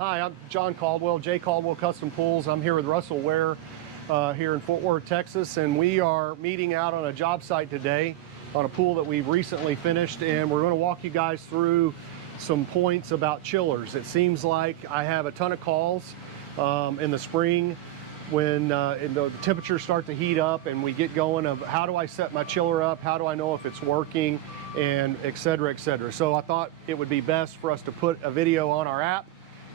Hi, I'm John Caldwell, JCaldwellCustomPools. I'm here with Russell Ware here in Fort Worth, Texas, and we are meeting out on a job site today on a pool that we've recently finished, and we're going to walk you guys through some points about chillers. It seems like I have a ton of calls in the spring when the temperatures start to heat up and we get going of how do I set my chiller up, how do I know if it's working, and et cetera, et cetera. So I thought it would be best for us to put a video on our app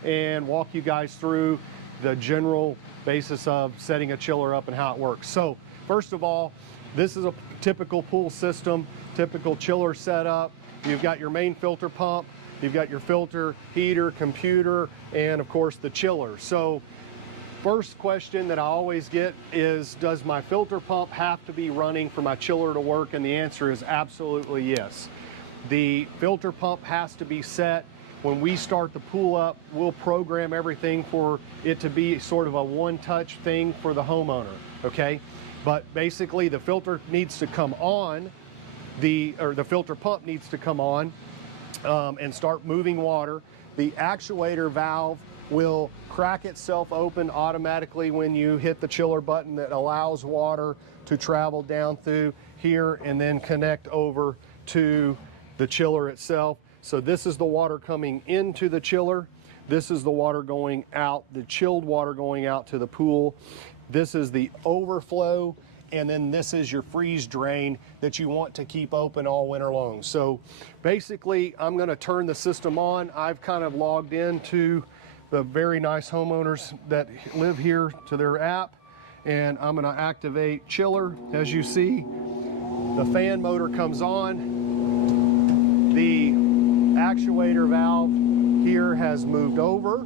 and walk you guys through the general basis of setting a chiller up and how it works. So first of all, this is a typical pool system, typical chiller setup. You've got your main filter pump, you've got your filter, heater, computer, and of course the chiller. So first question that I always get is, does my filter pump have to be running for my chiller to work? And the answer is absolutely yes. The filter pump has to be set. When we start the pool up, we'll program everything for it to be sort of a one-touch thing for the homeowner, okay? But basically the filter needs to come on, the filter pump needs to come on and start moving water. The actuator valve will crack itself open automatically when you hit the chiller button that allows water to travel down through here and then connect over to the chiller itself. So this is the water coming into the chiller. This is the water going out, the chilled water going out to the pool. This is the overflow, and then this is your freeze drain that you want to keep open all winter long. So basically, I'm gonna turn the system on. I've kind of logged into the very nice homeowners that live here to their app, and I'm gonna activate chiller. As you see, the fan motor comes on. The actuator valve here has moved over,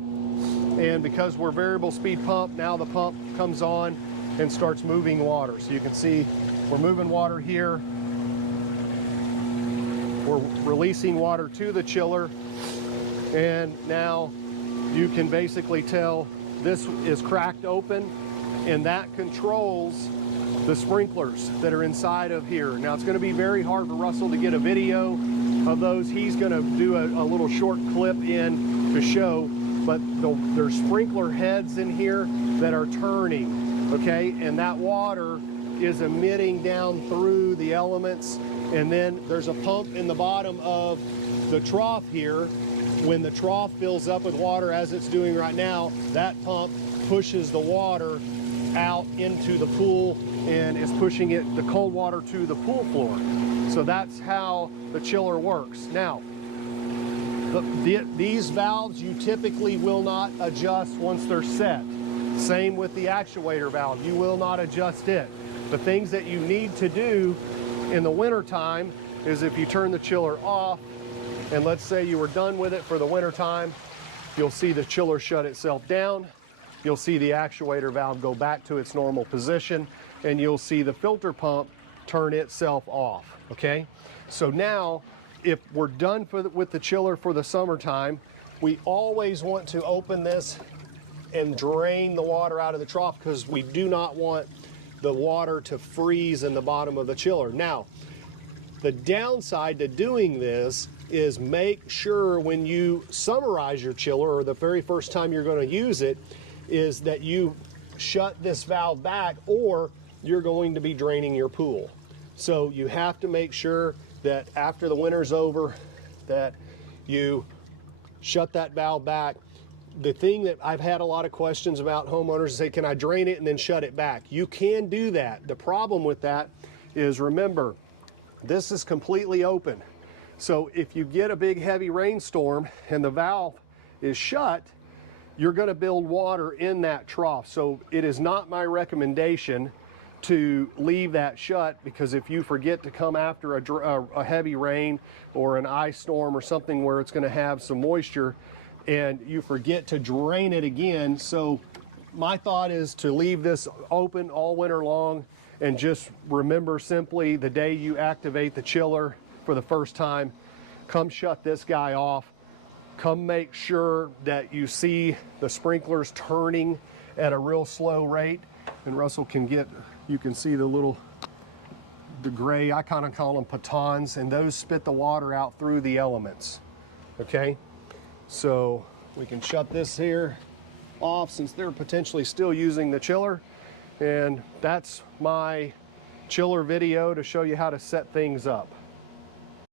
and because we're variable speed pump, now the pump comes on and starts moving water. So you can see we're moving water here, we're releasing water to the chiller, and now you can basically tell this is cracked open, and that controls the sprinklers that are inside of here. Now it's going to be very hard for Russell to get a video of those. He's going to do a little short clip in to show, but there's sprinkler heads in here that are turning, okay, and that water is emitting down through the elements, and then there's a pump in the bottom of the trough here. When the trough fills up with water, as it's doing right now, that pump pushes the water out into the pool and is pushing the cold water to the pool floor. So that's how the chiller works. Now, these valves you typically will not adjust once they're set. Same with the actuator valve, you will not adjust it. The things that you need to do in the winter time is if you turn the chiller off, and let's say you were done with it for the winter time, you'll see the chiller shut itself down. You'll see the actuator valve go back to its normal position, and you'll see the filter pump turn itself off, okay? So now, if we're done with the chiller for the summertime, we always want to open this and drain the water out of the trough, because we do not want the water to freeze in the bottom of the chiller. Now, the downside to doing this is make sure when you summerize your chiller, or the very first time you're going to use it, is that you shut this valve back, or you're going to be draining your pool. So you have to make sure that after the winter's over that you shut that valve back. The thing that I've had a lot of questions about, homeowners say, can I drain it and then shut it back? You can do that. The problem with that is, remember, this is completely open. So if you get a big heavy rainstorm and the valve is shut, you're going to build water in that trough. So it is not my recommendation to leave that shut, because if you forget to come after a heavy rain or an ice storm or something where it's going to have some moisture, and you forget to drain it again. So my thought is to leave this open all winter long, and just remember simply the day you activate the chiller for the first time, come shut this guy off. Come make sure that you see the sprinklers turning at a real slow rate. And Russell can you can see the gray, I kind of call them pitons, and those spit the water out through the elements, okay? So We can shut this here off since they're potentially still using the chiller. And that's my chiller video to show you how to set things up.